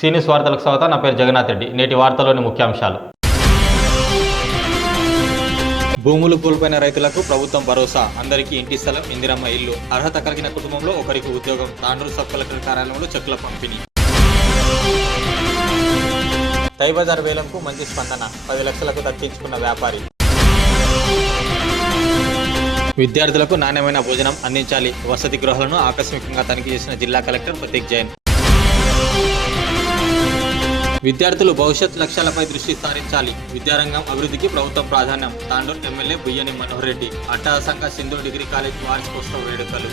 సీనియస్ వార్తలకు స్వాగతం. నా పేరు జగన్నాథ్ రెడ్డి. నేటి వార్తలోని ముఖ్యాంశాలు. భూములు కోల్పోయిన రైతులకు ప్రభుత్వం భరోసా. అందరికీ ఇంటి స్థలం, ఇందిరమ్మ ఇల్లు. అర్హత కలిగిన కుటుంబంలో ఒకరికి ఉద్యోగం. తాండూరు సబ్ కలెక్టర్ కార్యాలయంలో చెక్కుల పంపిణీ. తైబజార్ వేలంకు మంచి స్పందన. 10 లక్షలకు దక్కించుకున్న వ్యాపారి. విద్యార్థులకు నాణ్యమైన భోజనం అందించాలి. వసతి గృహాలను ఆకస్మికంగా తనిఖీ చేసిన జిల్లా కలెక్టర్ ప్రతీక్ జైన్. విద్యార్థులు భవిష్యత్ లక్ష్యాలపై దృష్టి సారించాలి. విద్యారంగం అభివృద్ధికి ప్రభుత్వం ప్రాధాన్యం. తాండూరు ఎమ్మెల్యే బుయ్యని మనోహర్ రెడ్డి. అట్టహాసంగా సింధు డిగ్రీ కాలేజ్ వార్షికోత్సవ వేడుకలు.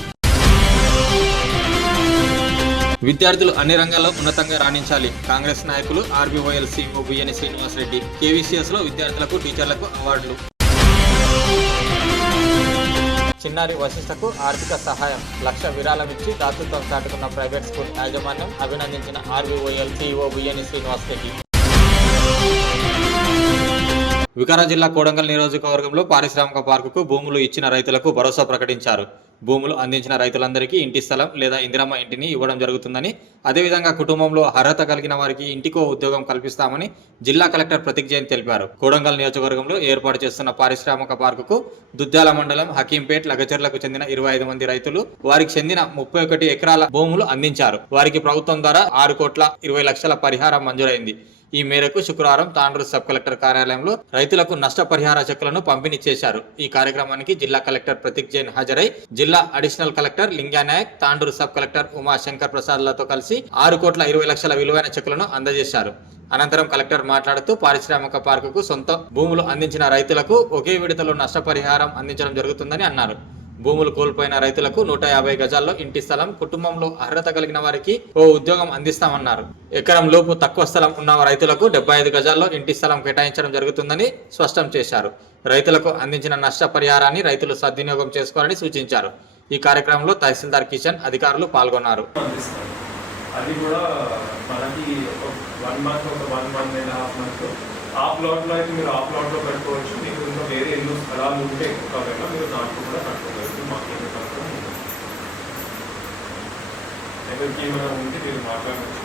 విద్యార్థులు అన్ని రంగాల్లో ఉన్నతంగా రాణించాలి. కాంగ్రెస్ నాయకులు ఆర్బీఓఎల్ సీఈఓ బుయ్యని శ్రీనివాస్ రెడ్డి. కేవీసీఎస్ లో విద్యార్థులకు, టీచర్లకు అవార్డులు. చిన్నారి వశిష్ఠకు ఆర్థిక సహాయం. 1,00,000 విరాళమిచ్చి దాతృత్వం చాటుకున్న ప్రైవేట్ స్కూల్ యాజమాన్యం అభినందించిన ఆర్బీఓఎల్ సీఈఓ బుయ్యని శ్రీనివాస్ రెడ్డి. వికారాబాద్ జిల్లా కోడంగల్ నియోజకవర్గంలో పారిశ్రామిక పార్కుకు భూములు ఇచ్చిన రైతులకు భరోసా ప్రకటించారు. భూములు అందించిన రైతులందరికీ ఇంటి స్థలం లేదా ఇందిరమ్మ ఇంటిని ఇవ్వడం జరుగుతుందని, అదేవిధంగా కుటుంబంలో అర్హత కలిగిన వారికి ఇంటికో ఉద్యోగం కల్పిస్తామని జిల్లా కలెక్టర్ ప్రతీక్ జైన్ తెలిపారు. కోడంగల్ నియోజకవర్గంలో ఏర్పాటు చేస్తున్న పారిశ్రామిక పార్కుకు దుద్యాల మండలం హకీంపేట్, లగచర్లకు చెందిన 25 రైతులు వారికి చెందిన 31 ఎకరాల భూములు అందించారు. వారికి ప్రభుత్వం ద్వారా 6,20,00,000 పరిహారం మంజూరైంది. ఈ మేరకు శుక్రవారం తాండూరు సబ్ కలెక్టర్ కార్యాలయంలో రైతులకు నష్టపరిహార చెక్కులను పంపిణీ చేశారు. ఈ కార్యక్రమానికి జిల్లా కలెక్టర్ ప్రతీక్ జైన్ హాజరై జిల్లా additional collector Linganayak, Tandur sub collector Umashankar ప్రసాద్లతో కలిసి 6,20,00,000 విలువైన చెక్కులను అందజేశారు. అనంతరం కలెక్టర్ మాట్లాడుతూ పారిశ్రామిక పార్కుకు సొంత భూములు అందించిన రైతులకు ఒకే విడతలో నష్టపరిహారం అందించడం జరుగుతుందని అన్నారు. భూములు కోల్పోయిన రైతులకు 150 గజాల్లో ఇంటి స్థలం, కుటుంబంలో అర్హత కలిగిన వారికి ఓ ఉద్యోగం అందిస్తామన్నారు. ఎకరం లోపు తక్కువ స్థలం ఉన్న రైతులకు 75 గజాల్లో ఇంటి స్థలం కేటాయించడం జరుగుతుందని స్పష్టం చేశారు. రైతులకు అందించిన నష్టపరిహారాన్ని రైతులు సద్వినియోగం చేసుకోవాలని సూచించారు. ఈ కార్యక్రమంలో తహసీల్దార్ కిషన్, అధికారులు పాల్గొన్నారు. అది కూడా మనకి 1 మంత్, ఒక 1.5 మంత్ ఆ ప్లాట్లో అయితే మీరు ఆ ప్లాట్లో పెట్టుకోవచ్చు. మీకు ఇంకా వేరే ఎన్నో స్థలాలు ఉంటే ఎక్కువ మీరు దాంట్లో కూడా కట్టుకోవచ్చు. మాకేమి కష్టం ఎవరికి ఏమైనా ఉంటే మీరు మాట్లాడవచ్చు.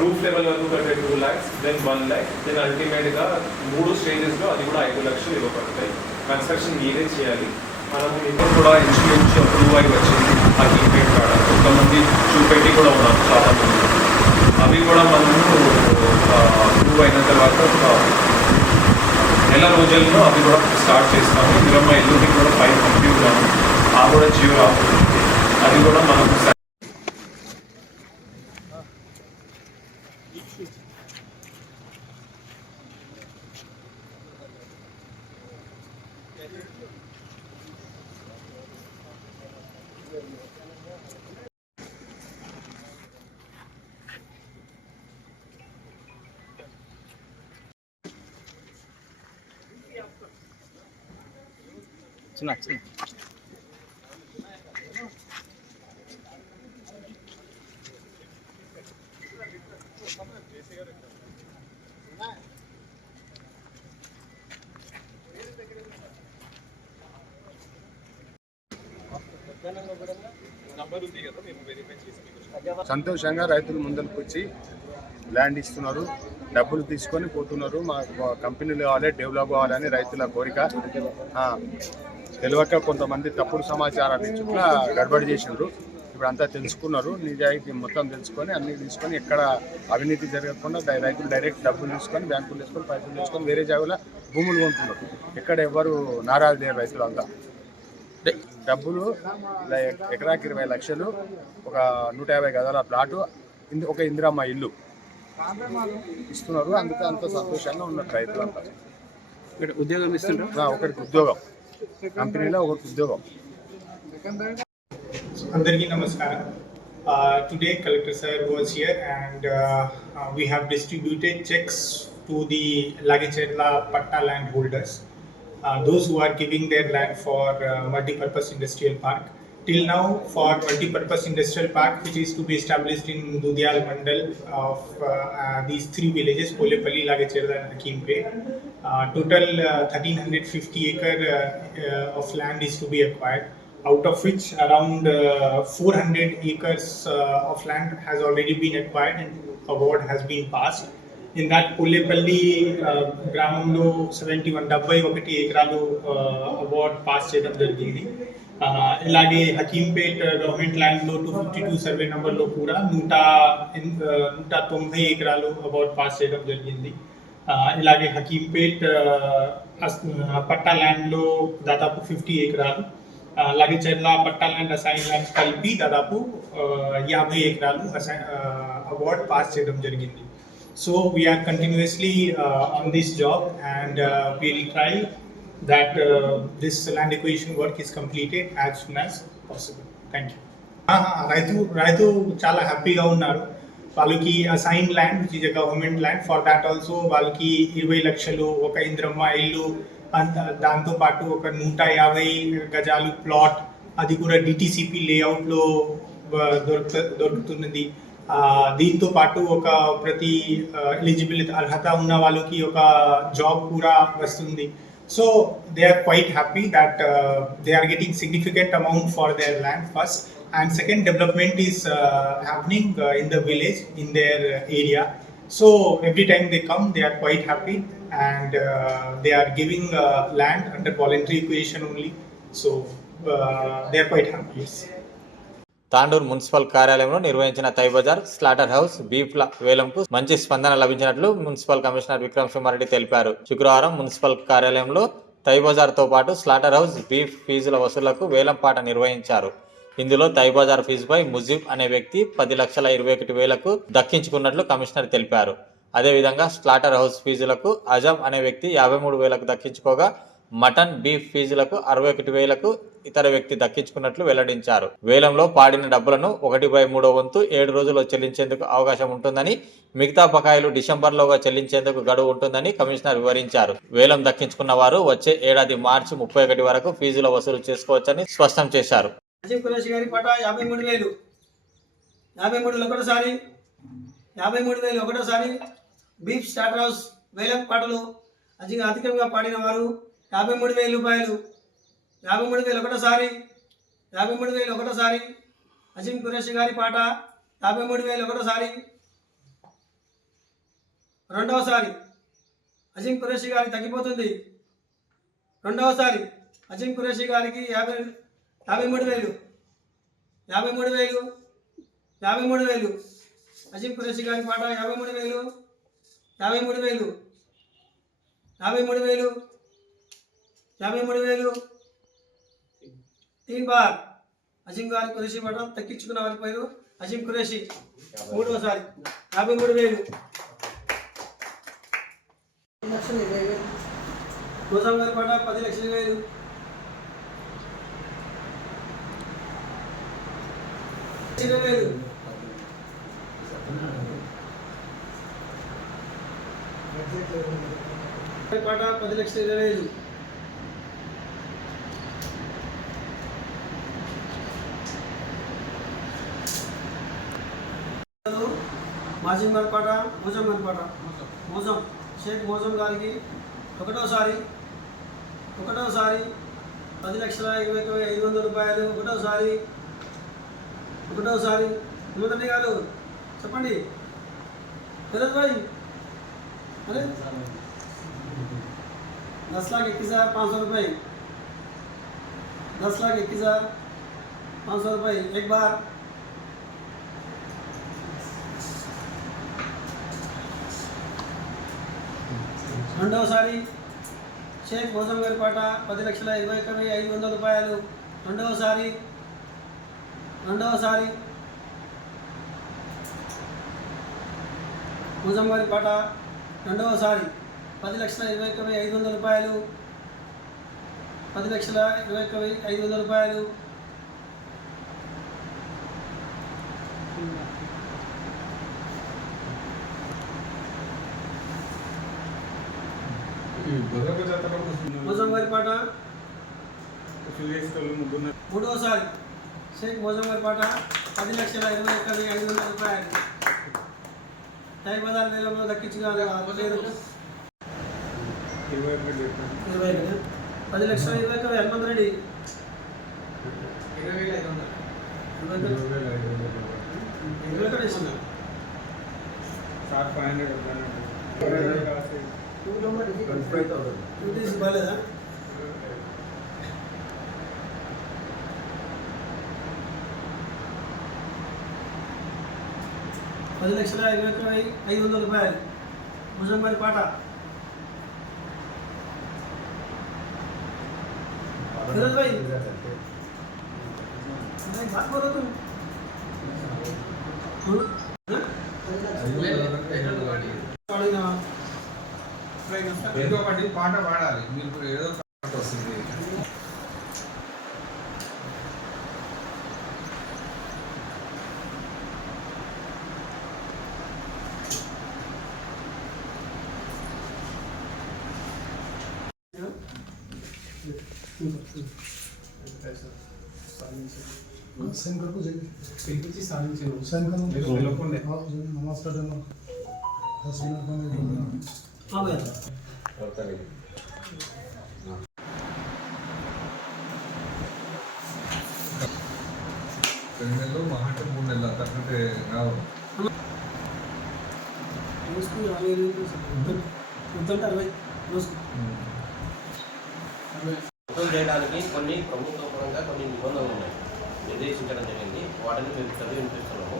రూఫ్ లెవెల్ వరకు కట్టే 2 lakhs, దెన్ 1 lakh, దెన్ అల్టిమేట్గా 3 స్టేజెస్లో అది కూడా 5 లక్షలు ఇవ్వబడతాయి. కన్స్ట్రక్షన్ మీరే చేయాలి. మనకు ఇప్పుడు కూడా ఇన్స్టిట్యూట్ అప్రూవ్ అయి వచ్చింది. ఆ కీపేట్ కాడ కొంతమంది చూపెట్టి కూడా ఉన్నారు చాలామంది. అవి కూడా మనము అప్రూవ్ అయిన తర్వాత ఒక నెల రోజుల్లో అవి కూడా స్టార్ట్ చేస్తాము. ఇందిరమ్మ ఇల్లుకి కూడా 5 పంపిస్తున్నాము. ఆ కూడా జియో రాబోతుంది. అది కూడా మనకు చిన్న సంతోషంగా రైతులు ముందుకు వచ్చి ల్యాండ్ ఇస్తున్నారు, డబ్బులు తీసుకొని పోతున్నారు. మా కంపెనీలు కావాలి, డెవలప్ కావాలని రైతుల కోరిక. తెలియక కొంతమంది తప్పుడు సమాచారాన్ని చుట్టూ గడబడి చేసినారు. ఇప్పుడు అంతా తెలుసుకున్నారు. నిజాయితీ మొత్తం తెలుసుకొని అన్ని తీసుకొని ఎక్కడ అవినీతి జరగకుండా రైతులు డైరెక్ట్ డబ్బులు తీసుకొని, బ్యాంకులు తీసుకొని, పైసలు తీసుకొని వేరే జాగాలో భూములు కొంటున్నారు. ఎక్కడ ఎవరు నారాజు లేరు. రైతులు అంతా డబ్బులు ఎకరాకి 20 లక్షలు, ఒక 150 గజాల ప్లాటు, ఒక ఇందిరమ్మ ఇల్లు ఇస్తున్నారు. అందుకే అంత సంతోషంగా ఉన్నారు రైతులు అంతా. ఉద్యోగం ఇస్తున్నారు. ఒకరికి ఉద్యోగం, కంపెనీలో ఒకరికి ఉద్యోగం. Andarki namaskaram. Today Collector Sir was here and we have distributed checks to the Lagichetla Patta land holders, those who are giving their land for multi-purpose industrial park. till now for multi-purpose industrial park, which is to be established in Dudyal Mandal of these three villages, Polepalli, Lagacherda and Hakimpet. Total 1350 acre of land is to be acquired, out of which around 400 acres of land has already been acquired and award has been passed. In that Polepalli గ్రామంలో 71 ఎకరాలు award pass చేయడం జరిగింది. ఇలాగే Hakimpet government ల్యాండ్లో 252 survey నెంబర్లో కూడా 190 ఎకరాలు award pass చేయడం జరిగింది. ఇలాగే హకీంపేట్ పట్టా ల్యాండ్లో దాదాపు 50 ఎకరాలు, అలాగే చెర్ల పట్టా ల్యాండ్ అసైన్ ల్యాండ్స్ కలిపి దాదాపు 50 ఎకరాలు అవార్డ్ పాస్ చేయడం జరిగింది. So we are continuously on this job and we'll try that this land acquisition work is completed as soon as possible. Thank you. రైతు చాలా హ్యాపీగా ఉన్నారు. వాళ్ళకి assign land which is a government land, for that also వాళ్ళకి 20 లక్షలు ఒక ఇంద్రమ్మ ఇల్లు, దాంతోపాటు ఒక 150 గజాలు ప్లాట్, అది కూడా డిటిసిపి లేఅవుట్లో దొరుకుతున్నది. దీంతో పాటు ఒక ప్రతి ఎలిజిబిలిటీ అర్హత ఉన్న వాళ్ళకి ఒక జాబ్ కూడా వస్తుంది. So they are quite happy that they are getting significant amount for their land first, and second, development is happening in the village, in their area. So every time they come, they are quite happy and they are giving land under voluntary acquisition only. So they are quite happy. Yes. Tandur municipal కార్యాలయంలో నిర్వహించిన తై Bazar, slaughter house, బీఫ్ల వేలంకు మంచి స్పందన లభించినట్లు municipal commissioner Vikram Simha Reddy తెలిపారు. శుక్రవారం municipal కార్యాలయంలో తై బజార్తో పాటు slaughter house, beef ఫీజుల వసూళ్లకు వేలం పాట నిర్వహించారు. ఇందులో తై బజార్ ఫీజుపై ముజీబ్ అనే వ్యక్తి 10,21,000 దక్కించుకున్నట్లు కమిషనర్ తెలిపారు. అదేవిధంగా స్లాటర్ హౌస్ ఫీజులకు అజం అనే వ్యక్తి 53,000 దక్కించుకోగా, మటన్, బీఫ్ ఫీజులకు 61,000 ఇతర వ్యక్తి దక్కించుకున్నట్లు వెల్లడించారు. వేలంలో పాడిన డబ్బులను 1/3 వంతు 7 రోజుల్లో చెల్లించేందుకు అవకాశం ఉంటుందని, మిగతా బకాయిలు డిసెంబర్లోగా చెల్లించేందుకు గడువు ఉంటుందని కమిషనర్ వివరించారు. వేలం దక్కించుకున్న వారు వచ్చే ఏడాది మార్చి 31 వరకు ఫీజుల వసూలు చేసుకోవచ్చని స్పష్టం చేశారు. అజీం కురేషి గారి పాట 53,000, 53,000 ఒకటోసారి, 53,000 ఒకటోసారి. బీఫ్ స్టార్టర్ హౌస్ వేలం పాటలు అధికంగా పాడిన వారు 53,000 రూపాయలు, 53,000 ఒకటోసారి, 53,000 ఒకటోసారి. అజీం కురేషి గారి పాట 53,000 ఒకటోసారి. రెండవసారి అజీం కురేషి గారికి తగ్గిపోతుంది. రెండవసారి అజీం కురేషి గారికి 53,000, 53,000, 53,000. అజీం కురేషి గారి పాట 53,000, 53,000, 53,000, 53,000. 3 బార్ అజీం గారి కురేషి పాట తగ్గించుకున్న వారి పేరు అజీం కురేషి. మూడవసారి 53,000. గోసాం గారి పాట 10,20,000. పాట 10,20,000. మాజిం గారి పాట, మోజం గారి పాట, మోజం షేక్ మోజం గారికి ఒకటోసారి 10,20,500 రూపాయలు. ఒకటోసారి హిమదండి గారు చెప్పండి. ఫిరోజ్ భాయ్ అరే 10,21,500 रुपये, 10,21,500 रुपये. एक बार రెండవసారి షేక్ మోజం గారి పాట 10,21,500 రూపాయలు. రెండవసారి మోజం గారి పాట రెండవసారి 10,21,500 రూపాయలు. 10,21,500 రూపాయలు. మోజం గారి పాట మూడవసారి షేక్ మోజంగర్పేట 10,21,500 రూపాయలు. టై బజార్ వేలంలో దక్కించుగా లేదు. 10,20,000 హనుమంత్ రెడ్డి 20,500 ఇస్తున్నా. తీసి బాగాలేదా? ₹10,20,500 ముజంగర్పేట. फिरोज भाई बात बोलो तुम। ఏదో ఒకటి పాట పాడాలి మీరు ఏదో పాట వస్తుంది రెండు నెలలు మా అంటే 3 నెలలు తగ్గట్టే రావు చేయడానికి కొన్ని ప్రభుత్వపరంగా కొన్ని నిబంధనలు ఉన్నాయి, నిర్దేశించడం జరిగింది. వాటిని మేము చదివి వినిపిస్తున్నాము.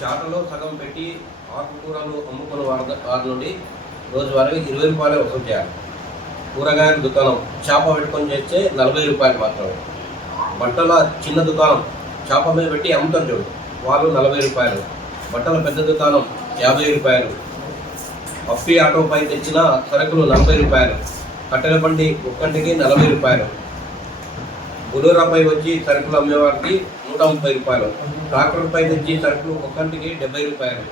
చాటలో సగం పెట్టి ఆకుకూరలు అమ్ముకున్న వారి నుండి రోజువారీ ₹20 వసూలు చేయాలి. కూరగాయల దుకాణం చేప పెట్టుకొని చేస్తే ₹40 మాత్రమే. బట్టల చిన్న దుకాణం చేప మీద పెట్టి అమ్ముతారు చూడు, వాళ్ళు ₹40. బట్టల పెద్ద దుకాణం ₹50. అప్పి ఆటోపై తెచ్చిన సరుకులు ₹40. కట్టెల బండి ఒక్కంటికి ₹40. బులోరాపై వచ్చి సరుకులు అమ్మేవారికి ₹130. ట్రాక్టర్పై తెచ్చి సరుకులు ఒక్కంటికి ₹70.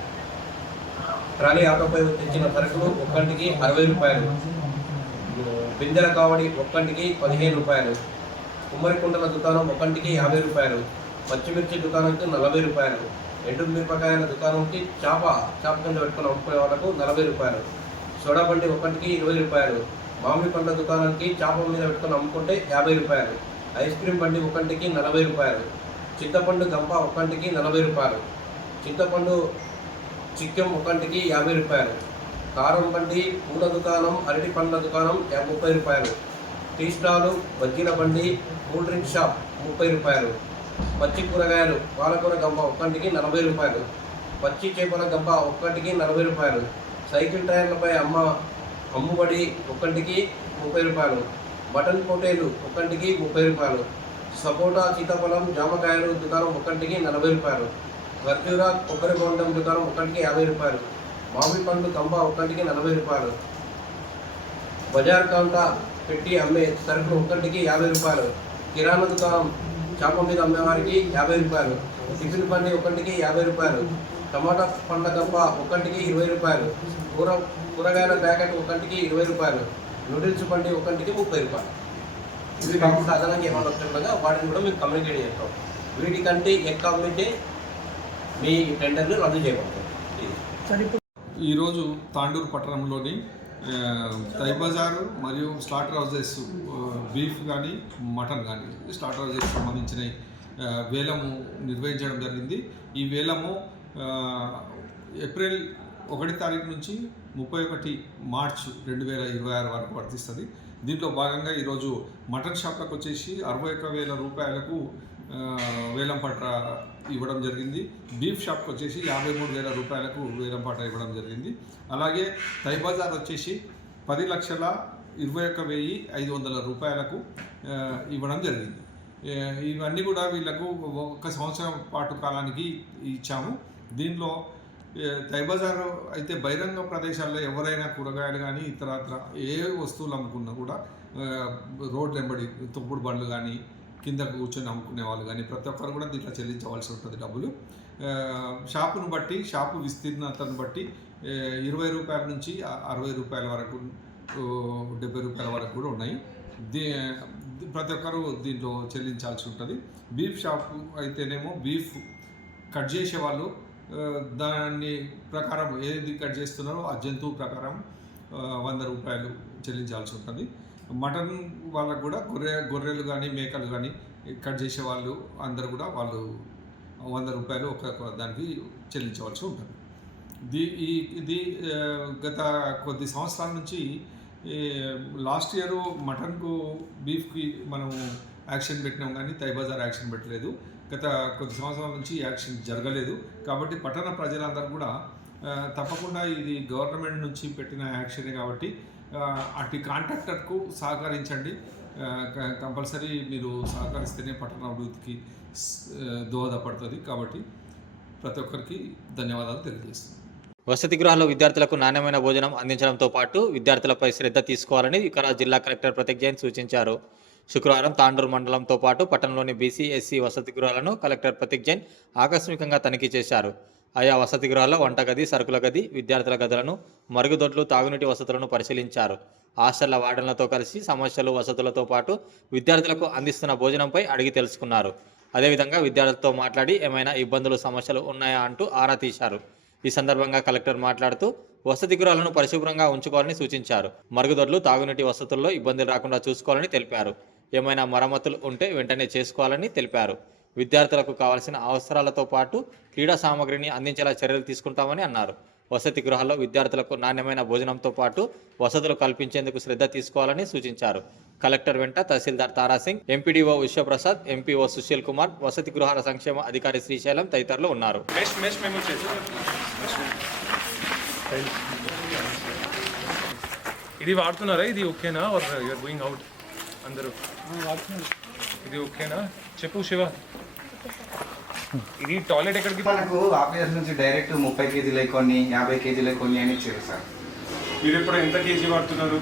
ట్రాలీ ఆటోపై తెచ్చిన సరుకులు ఒక్కంటికి ₹60. బిందెల కావడి ఒక్కంటికి ₹15. కుమ్మరికుండల దుకాణం ఒక్కంటికి ₹50. పచ్చిమిర్చి దుకాణంకి ₹40. ఎండు మిరపకాయల దుకాణంకి చేప కింద పెట్టుకుని అమ్ముకునే వాళ్ళకు ₹40. సోడా బండి ఒక్కంటికి ₹20. మామిడి పండ్ల దుకాణానికి చేప మీద పెట్టుకుని అమ్ముకుంటే ₹50. ఐస్ క్రీమ్ బండి ఒక్కంటికి ₹40. చింతపండు గంప ఒక్కంటికి ₹40. చింతపండు చిక్కెం ఒక్కంటికి ₹50. కారం బండి పూల దుకాణం అరటి పండ్ల దుకాణం ₹30. టీ స్టాలు బజ్జీల బండి కూల్ డ్రింక్ షాప్ ₹30. పచ్చి కూరగాయలు పాలకూర గంప ఒక్కంటికి ₹40. పచ్చి చేపల గంప ఒక్కంటికి ₹40. సైకిల్ టైర్లపై అమ్ముబడి ఒక్కంటికి ₹30. మటన్ పొటేలు ఒక్కంటికి ₹30. సపోటా సీతాఫలం జామకాయలు దుకాణం ఒక్కంటికి ₹40. ఖర్జూర కొబ్బరి బొండం దుకాణం ఒక్కంటికి ₹50. మామిడి పండ్లు గంప ఒక్కంటికి ₹40. బజార్ కౌంటా పెట్టి అమ్మే సరుకులు ఒక్కంటికి ₹50. కిరాణా దుకాణం చేప మీద అమ్మేవారికి ₹50. టిఫిన్ బండి ఒక్కంటికి ₹50. టమాటా పండ్ల గంప ఒక్కంటికి ₹20. కూరగాయల ప్యాకెట్ ఒక్కంటికి ₹20. నూడిల్స్ బండి ఒక్కంటికి ₹30. ఇవి కాకుండా అదనంగా ఏమైనా వస్తుండగా వాటిని కూడా మేము కమ్యూనికేట్ చేస్తాం. వీటికంటే ఎక్కువ అమ్మితే మీ టెండర్ని రద్దు చేయబడుతుంది. ఈరోజు తాండూరు పట్టణంలోని తై బజారు మరియు స్లాటర్ హౌసెస్ బీఫ్ కానీ మటన్ కానీ స్లాటర్ హౌసెస్కి సంబంధించిన వేలము నిర్వహించడం జరిగింది. ఈ వేలము ఏప్రిల్ 1 తారీఖు నుంచి 31 మార్చ్ 2026 వరకు వర్తిస్తుంది. దీంట్లో భాగంగా ఈరోజు మటన్ షాప్లకు వచ్చేసి ₹61,000 వేలం పట్ట ఇవ్వడం జరిగింది. బీఫ్ షాప్కి వచ్చేసి ₹53,000 వేలం పట్ట ఇవ్వడం జరిగింది. అలాగే తై బజార్ వచ్చేసి ₹10,21,500 ఇవ్వడం జరిగింది. ఇవన్నీ కూడా వీళ్ళకు 1 సంవత్సరం పాటు కాలానికి ఇచ్చాము. దీనిలో తై బజార్ అయితే బహిరంగ ప్రదేశాల్లో ఎవరైనా కూరగాయలు కానీ ఇతరత్ర ఏ వస్తువులు అమ్ముకున్నా కూడా రోడ్లు వెంబడి తొప్పుడు బండ్లు కానీ కింద కూర్చొని అమ్ముకునే వాళ్ళు కానీ ప్రతి ఒక్కరు కూడా దీంట్లో చెల్లించవలసి ఉంటుంది డబ్బులు. షాపును బట్టి షాపు విస్తీర్ణతను బట్టి ₹20 నుంచి ₹60 వరకు ₹70 వరకు కూడా ఉన్నాయి. ప్రతి ఒక్కరూ దీంట్లో చెల్లించాల్సి ఉంటుంది. బీఫ్ షాప్ అయితేనేమో బీఫ్ కట్ చేసే వాళ్ళు దాని ప్రకారం ఏది కట్ చేస్తున్నారో ఆ జంతువు ప్రకారం 100 రూపాయలు చెల్లించాల్సి ఉంటుంది. మటన్ వాళ్ళకు కూడా గొర్రెలు కానీ మేకలు కానీ కట్ చేసే వాళ్ళు అందరూ కూడా వాళ్ళు 100 రూపాయలు ఒక్కొక్క దానికి చెల్లించవలసి ఉంటుంది. ఇది గత కొద్ది సంవత్సరాల నుంచి లాస్ట్ ఇయర్ మటన్కు బీఫ్కి మనము యాక్షన్ పెట్టినాం కానీ తైబజార్ యాక్షన్ పెట్టలేదు. గత కొద్ది సంవత్సరాల నుంచి యాక్షన్ జరగలేదు. కాబట్టి పట్టణ ప్రజలందరూ కూడా తప్పకుండా ఇది గవర్నమెంట్ నుంచి పెట్టిన యాక్షనే కాబట్టి అటు కాంట్రాక్టర్కు సహకరించండి. కంపల్సరీ మీరు సహకరిస్తేనే పట్టణ అభివృద్ధికి దోహదపడుతుంది. కాబట్టి ప్రతి ఒక్కరికి ధన్యవాదాలు తెలియజేస్తున్నాను. వసతి గృహాల్లో విద్యార్థులకు నాణ్యమైన భోజనం అందించడంతో పాటు విద్యార్థులపై శ్రద్ధ తీసుకోవాలని వికారాబాద్ జిల్లా కలెక్టర్ ప్రతీక్ జైన్ సూచించారు. శుక్రవారం తాండూరు మండలంతో పాటు పట్టణంలోని బీసీ, ఎస్సీ వసతి గృహాలను కలెక్టర్ ప్రతీక్ జైన్ ఆకస్మికంగా తనిఖీ చేశారు. ఆయా వసతి గృహాల్లో వంటగది, సరుకుల గది, విద్యార్థుల గదులను, మరుగుదొడ్లు, తాగునీటి వసతులను పరిశీలించారు. హాస్టళ్ల వార్డన్లతో కలిసి సమస్యలు, వసతులతో పాటు విద్యార్థులకు అందిస్తున్న భోజనంపై అడిగి తెలుసుకున్నారు. అదేవిధంగా విద్యార్థులతో మాట్లాడి ఏమైనా ఇబ్బందులు, సమస్యలు ఉన్నాయా అంటూ ఆరా తీశారు. ఈ సందర్భంగా కలెక్టర్ మాట్లాడుతూ వసతి గృహాలను పరిశుభ్రంగా ఉంచుకోవాలని సూచించారు. మరుగుదొడ్లు, తాగునీటి వసతుల్లో ఇబ్బందులు రాకుండా చూసుకోవాలని తెలిపారు. ఏమైనా మరమ్మతులు ఉంటే వెంటనే చేసుకోవాలని తెలిపారు. విద్యార్థులకు కావాల్సిన అవసరాలతో పాటు క్రీడా సామగ్రిని అందించేలా చర్యలు తీసుకుంటామని అన్నారు. వసతి గృహాల్లో విద్యార్థులకు నాణ్యమైన భోజనంతో పాటు వసతులు కల్పించేందుకు శ్రద్ధ తీసుకోవాలని సూచించారు. కలెక్టర్ వెంట తహసీల్దార్ తారాసింగ్, ఎంపీడీఓ విశ్వప్రసాద్, ఎంపీఓ సుశీల్ కుమార్, వసతి గృహాల సంక్షేమ అధికారి శ్రీశైలం తదితరులు ఉన్నారు. ఇది వాడుతున్నారా? ఇది ఓకేనా? Are you are going out? అందరూ ఇది ఓకేనా? చెప్పు శివ. ఇది టాయిలెట్ ఎక్కడికి? మనకు ఆఫీస్ నుంచి డైరెక్ట్ 30 కేజీలు కొన్ని, 50 కేజీలు కొన్ని అని ఇచ్చారు సార్. మీరు ఇప్పుడు ఎంత కేజీ వాడుతున్నారు?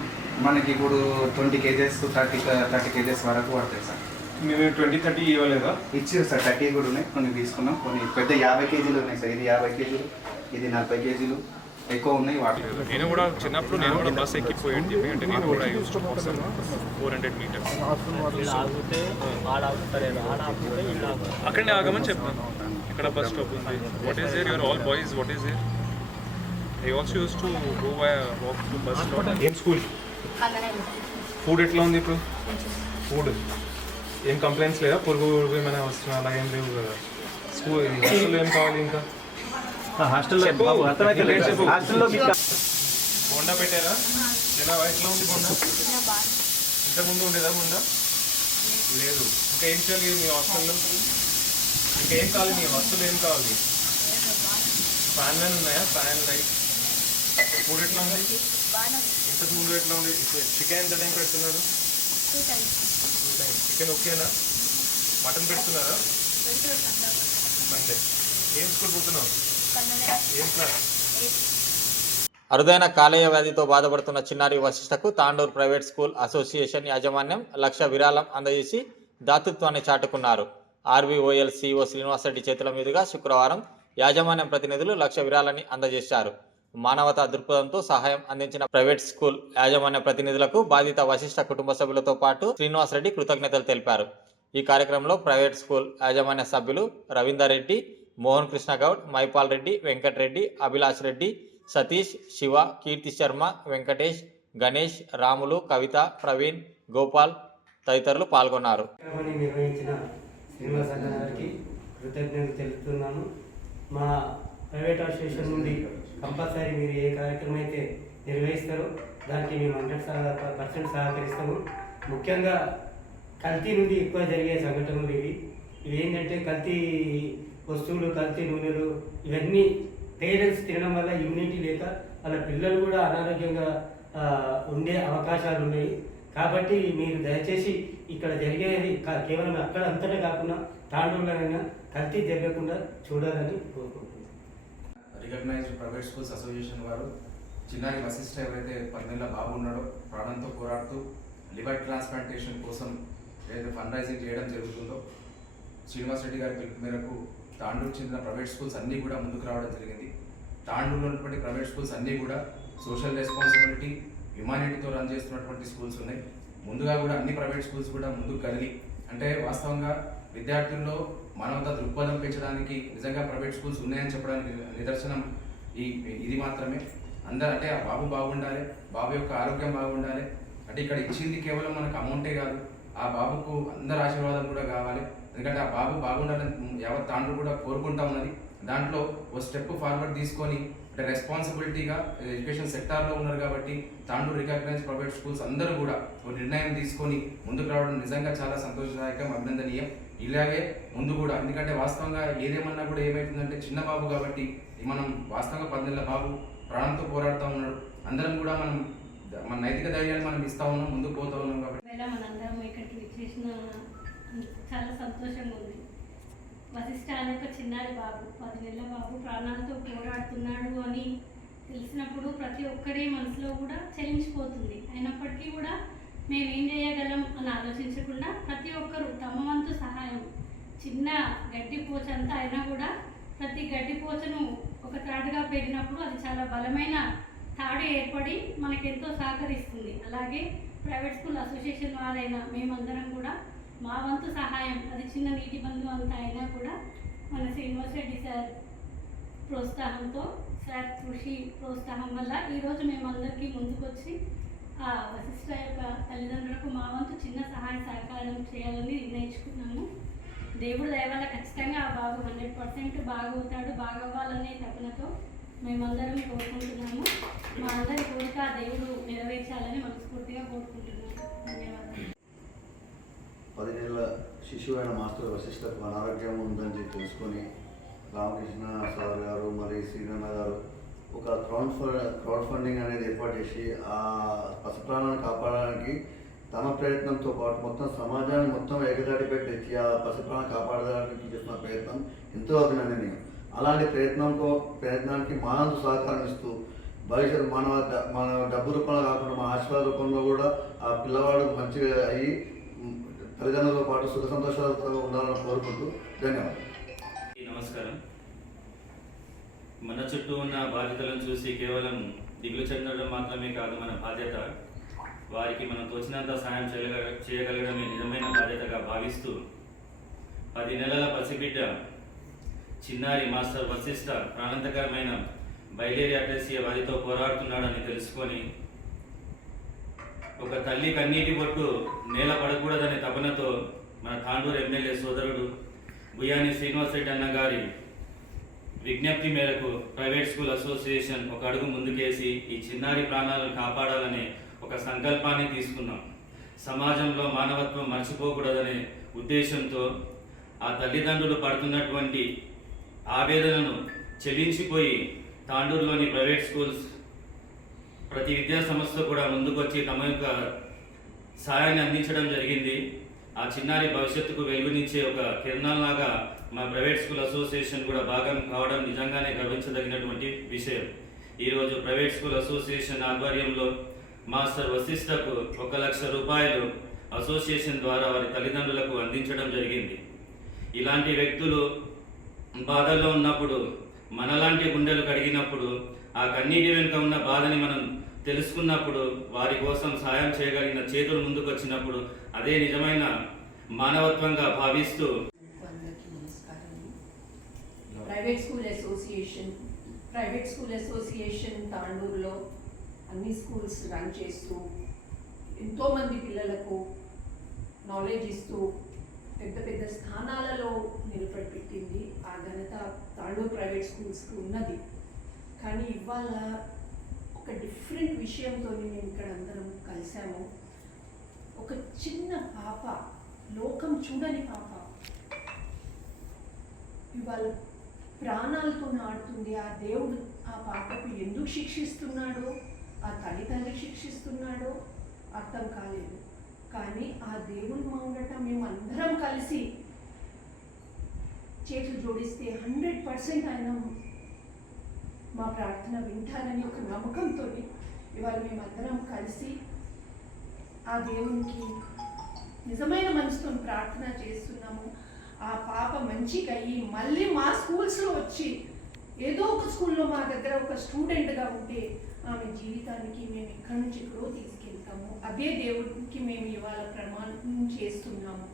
మనకి ఇప్పుడు 20 కేజెస్ 30 కేజెస్ వరకు పడతాయి సార్. మీరు 20-30 ఇవ్వలేదా? ఇచ్చారు సార్. 30 కూడా ఉన్నాయి, కొన్ని తీసుకున్నాం. కొన్ని పెద్ద 50 కేజీలు ఉన్నాయి సార్. ఇది 50 కేజీలు, ఇది 40 కేజీలు ఎక్కువ ఉన్నాయి. వాటి నేను కూడా చిన్నప్పుడు నేను కూడా బస్ ఎక్కిపోయింది. అంటే నేను కూడా యూజ్ టు 400 మీటర్స్. అక్కడనే ఆగమని చెప్పాను. ఇక్కడ బస్ స్టాప్ ఉంది. What is there? Your all boys. What is there? I also use to go by walk to bus stop. ఏం స్కూల్? ఫుడ్ ఎట్లా ఉంది ఇప్పుడు? ఫుడ్ ఏం కంప్లైంట్స్ లేదా? పురుగు ఏమైనా వస్తున్నా అలా ఏం లేవు కదా? స్కూల్ హాస్టల్లో ఏం కావాలి ఇంకా? బొండా పెట్టారా? ఎట్లా ఉంది బొండా? ఇంతకుముందు ఉండేదా బొండా? లేదు. ఇంకా ఏం చేయాలి మీ హాస్టల్లో? ఇంకేం కావాలి మీ హాస్టల్లో? ఏం కావాలి? ఫ్యాన్ మ్యాన్ ఉన్నాయా? Fan light. ఫుడ్ ఎట్లా ఉంది? ఇంతకుముందు ఎట్లా ఉంది? చికెన్ ఎంత టైం పెడుతున్నారు? 2 times. చికెన్ ఓకేనా? మటన్ పెడుతున్నారా? సండే. ఏం స్కూల్ పోతున్నావు? ఏం క్లాస్? అరుదైన కాలేయ వ్యాధితో బాధపడుతున్న చిన్నారి వశిష్ఠకు తాండూరు ప్రైవేట్ స్కూల్ అసోసియేషన్ యాజమాన్యం 1,00,000 విరాళం అందజేసి దాతృత్వాన్ని చాటుకున్నారు. ఆర్వీఓఎల్ సిఇఓ శ్రీనివాసరెడ్డి చేతుల మీదుగా శుక్రవారం యాజమాన్యం ప్రతినిధులు 1,00,000 విరాళాన్ని అందజేశారు. మానవతా దృక్పథంతో సహాయం అందించిన ప్రైవేట్ స్కూల్ యాజమాన్య ప్రతినిధులకు బాధిత వశిష్ఠ కుటుంబ సభ్యులతో పాటు శ్రీనివాసరెడ్డి కృతజ్ఞతలు తెలిపారు. ఈ కార్యక్రమంలో ప్రైవేట్ స్కూల్ యాజమాన్య సభ్యులు రవీందర్ రెడ్డి, మోహన్ కృష్ణ గౌడ్, మైపాల్ రెడ్డి, వెంకటరెడ్డి, అభిలాష్ రెడ్డి, సతీష్, శివ, కీర్తి శర్మ, వెంకటేష్, గణేష్, రాములు, కవిత, ప్రవీణ్, గోపాల్ తదితరులు పాల్గొన్నారు. నిర్వహించిన శ్రీనివాస గారికి కృతజ్ఞతలు తెలుపుతున్నాను. మా ప్రైవేట్ అసోసియేషన్ నుండి కంపల్సరీ మీరు ఏ కార్యక్రమం అయితే నిర్వహిస్తారో దానికి మేము 100% సహకరిస్తాము. ముఖ్యంగా కల్తీ నుండి ఎక్కువ జరిగే సంఘటనలు ఇవి ఏంటంటే కల్తీ వస్తువులు, కల్తీ నూనెలు, ఇవన్నీ పేరెంట్స్ తినడం వల్ల ఇమ్యూనిటీ లేక వాళ్ళ పిల్లలు కూడా అనారోగ్యంగా ఉండే అవకాశాలు ఉన్నాయి. కాబట్టి మీరు దయచేసి ఇక్కడ జరిగేది కేవలం అక్కడ అంతటా కాకుండా తాండూరులోనైనా కల్తీ జరగకుండా చూడాలని కోరుకుంటున్నాను. రికగ్నైజ్డ్ ప్రైవేట్ స్కూల్స్ అసోసియేషన్ వారు చిన్నారి వశిష్ఠ ఎవరైతే 10 ఏళ్ళ బాబు ఉన్నాడో ప్రాణంతో పోరాడుతూ లివర్ ట్రాన్స్ప్లాంటేషన్ కోసం ఏదైతే ఫండ్ రైజింగ్ చేయడం జరుగుతుందో శ్రీనివాస్ రెడ్డి గారి పిలుపు మేరకు తాండూరు చెందిన ప్రైవేట్ స్కూల్స్ అన్నీ కూడా ముందుకు రావడం జరిగింది. తాండూరులో ఉన్నటువంటి ప్రైవేట్ స్కూల్స్ అన్నీ కూడా సోషల్ రెస్పాన్సిబిలిటీ, హ్యుమానిటీతో రన్ చేస్తున్నటువంటి స్కూల్స్ ఉన్నాయి. ముందుగా కూడా అన్ని ప్రైవేట్ స్కూల్స్ కూడా ముందుకు కదిలి అంటే వాస్తవంగా విద్యార్థుల్లో మానవతా దృక్పథం పెంచడానికి నిజంగా ప్రైవేట్ స్కూల్స్ ఉన్నాయని చెప్పడానికి నిదర్శనం ఇది మాత్రమే. అందరూ అంటే ఆ బాబు బాగుండాలి, బాబు యొక్క ఆరోగ్యం బాగుండాలి, అంటే ఇక్కడ ఇచ్చింది కేవలం మనకు అమౌంటే కాదు, ఆ బాబుకు అందరి ఆశీర్వాదం కూడా కావాలి. ఎందుకంటే ఆ బాబు బాగుండాలని యావత్ తాండ్రు కూడా కోరుకుంటా ఉన్నది. దాంట్లో ఓ స్టెప్ ఫార్వర్డ్ తీసుకొని అంటే రెస్పాన్సిబిలిటీగా ఎడ్యుకేషన్ సెక్టార్లో ఉన్నారు కాబట్టి తాండూరు రికగ్నైజ్ ప్రైవేట్ స్కూల్స్ అందరూ కూడా ఒక నిర్ణయం తీసుకొని ముందుకు రావడం నిజంగా చాలా సంతోషదాయకం, అభినందనీయం. ఇలాగే ముందు కూడా, ఎందుకంటే వాస్తవంగా ఏదేమన్నా కూడా ఏమవుతుందంటే చిన్న బాబు కాబట్టి మనం వాస్తవంగా 10 నెలల బాబు ప్రాణంతో పోరాడుతూ ఉన్నాడు. అందరం కూడా మన నైతిక ధైర్యాన్ని మనం ఇస్తూ ఉన్నాం, ముందుకు పోతూ ఉన్నాం కాబట్టి మనందరం ఇక్కడికి విచ్చేసిన చాలా సంతోషంగా ఉంది. వశిష్ఠ అనే ఒక చిన్నారి బాబు, 10 నెలల బాబు ప్రాణాలతో పోరాడుతున్నాడు అని తెలిసినప్పుడు ప్రతి ఒక్కరి మనసులో కూడా చలించిపోతుంది. అయినప్పటికీ కూడా మేము ఏం చేయగలం అని ఆలోచించకుండా ప్రతి ఒక్కరూ తమ వంతు సహాయం, చిన్న గడ్డి పోచ అంతా అయినా కూడా ప్రతి గడ్డి పోచను ఒక తాడుగా పెరిగినప్పుడు అది చాలా బలమైన తాడు ఏర్పడి మనకెంతో సహకరిస్తుంది. అలాగే ప్రైవేట్ స్కూల్ అసోసియేషన్ వారైనా మేమందరం కూడా మా వంతు సహాయం, అది చిన్న నీటి బంధు అంతా అయినా కూడా మన శ్రీనివాస్ రెడ్డి సార్ ప్రోత్సాహంతో, సార్ కృషి ప్రోత్సాహం వల్ల ఈరోజు మేమందరికీ ముందుకొచ్చి ఆ వశిష్ఠ యొక్క తల్లిదండ్రులకు మా వంతు చిన్న సహాయ సహకారం చేయాలని నిర్ణయించుకున్నాము. దేవుడు దయ వల్ల ఖచ్చితంగా ఆ బాబు 100% బాగవుతాడు, బాగవ్వాలనే తపనతో మేమందరం కోరుకుంటున్నాము. మా అందరి కోరిక దేవుడు నెరవేర్చాలని మనస్ఫూర్తిగా కోరుకుంటున్నాము. ధన్యవాదాలు. 10 నెలల శిశువు అయిన మాస్టర్ వశిష్ఠకు అనారోగ్యం ఉందని తెలుసుకొని రామకృష్ణ సార్ గారు మరియు శ్రీరన్న గారు ఒక క్రౌడ్ ఫండింగ్ అనేది ఏర్పాటు చేసి ఆ పసిప్రాణాన్ని కాపాడడానికి తమ ప్రయత్నంతో పాటు మొత్తం సమాజాన్ని మొత్తం ఏకదాటిపై తెచ్చి ఆ పసిప్రాణాన్ని కాపాడడానికి చేస్తున్న ప్రయత్నం ఎంతో అభినందనీయం. అలాంటి ప్రయత్నానికి మా వంతు సహకారం ఇస్తూ భవిష్యత్తు మన డబ్బు రూపంలో కాకుండా మా ఆశీర్వాద రూపంలో కూడా ఆ పిల్లవాడు మంచిగా అయ్యి తల్లిదండ్రులతో పాటు సుఖ సంతోషాలతో ఉండాలని కోరుకుంటూ ధన్యవాదాలు. నమస్కారం. మన చుట్టూ ఉన్న బాధ్యతలను చూసి కేవలం దిగులు చెందడం మాత్రమే కాదు మన బాధ్యత. వారికి మనం తోచినంత సాయం చేయగలగడమే నిజమైన బాధ్యతగా భావిస్తూ 10 నెలల పసిబిడ్డ చిన్నారి మాస్టర్ వశిష్ఠ ప్రాణాంతకరమైన బయలేరి అటెసియా వ్యాధితో పోరాడుతున్నాడని తెలుసుకొని ఒక తల్లి కన్నీటి బొట్టు నేల పడకూడదనే తపనతో మన తాండూరు ఎమ్మెల్యే సోదరుడు బుయాని శ్రీనివాస్ రెడ్డి అన్న గారి విజ్ఞప్తి మేరకు ప్రైవేట్ స్కూల్ అసోసియేషన్ ఒక అడుగు ముందుకేసి ఈ చిన్నారి ప్రాణాలను కాపాడాలనే ఒక సంకల్పాన్ని తీసుకున్నాం. సమాజంలో మానవత్వం మర్చిపోకూడదనే ఉద్దేశంతో ఆ తల్లిదండ్రులు పడుతున్నటువంటి ఆవేదనను చెల్లించిపోయి తాండూరులోని ప్రైవేట్ స్కూల్స్ ప్రతి విద్యా సంస్థ కూడా ముందుకొచ్చి తమ యొక్క సాయాన్ని అందించడం జరిగింది. ఆ చిన్నారి భవిష్యత్తుకు వెలుగునిచ్చే ఒక కిరణాల్లాగా మా ప్రైవేట్ స్కూల్ అసోసియేషన్ కూడా భాగం కావడం నిజంగానే గర్వించదగినటువంటి విషయం. ఈరోజు ప్రైవేట్ స్కూల్ అసోసియేషన్ ఆధ్వర్యంలో మాస్టర్ వశిష్ఠకు 1,00,000 రూపాయలు అసోసియేషన్ ద్వారా వారి తల్లిదండ్రులకు అందించడం జరిగింది. ఇలాంటి వ్యక్తులు బాధల్లో ఉన్నప్పుడు, మనలాంటి గుండెలు కడిగినప్పుడు, ఆ కన్నీటి వెనుక ఉన్న బాధని మనం తెలుసుకున్నప్పుడు, వారి కోసం సాయం చేయగలిగిన చేతులు ముందుకు వచ్చినప్పుడు అదే నిజమైన మానవత్వంగా భావిస్తూ ప్రైవేట్ స్కూల్ అసోసియేషన్ తాండూరులో అన్ని స్కూల్స్ రన్ చేస్తూ ఎంతోమంది పిల్లలకు నాలెడ్జ్ ఇస్తూ పెద్ద పెద్ద స్థానాలలో నిలబెట్టింది. ఆ ఘనత తాండూరు ప్రైవేట్ స్కూల్స్కి ఉన్నది. కానీ ఇవాళ ఒక డిఫరెంట్ విషయంతో మేము ఇక్కడ అందరం కలిసాము. ఒక చిన్న పాప, లోకం చూడని పాప ఇవాళ ప్రాణాలతో ఆడుతుంది. ఆ దేవుడు ఆ పాపకు ఎందుకు శిక్షిస్తున్నాడో, ఆ తల్లిదండ్రులు శిక్షిస్తున్నాడో అర్థం కాలేదు. కానీ ఆ దేవుడు ముందట మేము అందరం కలిసి చేతులు జోడిస్తే 100% ఆయన మా ప్రార్థన వింటారని ఒక నమ్మకంతో ఇవాళ మేమందరం కలిసి ఆ దేవునికి నిజమైన మనసుతో ప్రార్థన చేస్తున్నాము. ఆ పాప మంచిగా అయ్యి మళ్ళీ మా స్కూల్స్లో వచ్చి ఏదో ఒక స్కూల్లో మా దగ్గర ఒక స్టూడెంట్గా ఉంటే ఆమె జీవితానికి మేము ఎక్కడి నుంచి ఎక్కడో తీసుకెళ్తాము. అదే దేవుడికి మేము ఇవాళ ప్రమాణం చేస్తున్నాము.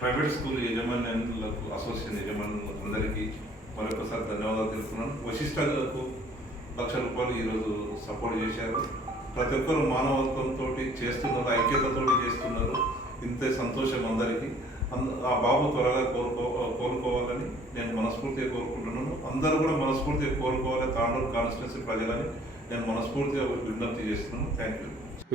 ప్రైవేట్ స్కూల్ యజమానులకు, అసోసియేషన్ యజమానులకు అందరికీ మరొకసారి ధన్యవాదాలు తెలుపుతున్నాను. వశిష్ఠకు ₹1,00,000 ఈరోజు సపోర్ట్ చేశారు. ప్రతి ఒక్కరు మానవత్వంతో చేస్తున్నారు, ఐక్యతతో చేస్తున్నారు. ఇంతే సంతోషం అందరికీ. ఆ బాబు త్వరగా కోలుకోవాలని నేను మనస్ఫూర్తిగా కోరుకుంటున్నాను. అందరూ కూడా మనస్ఫూర్తిగా కోరుకోవాలి, తాండూరు కాన్స్టిట్యున్సీ ప్రజలని నేను మనస్ఫూర్తిగా విజ్ఞప్తి చేస్తున్నాను. Thank you.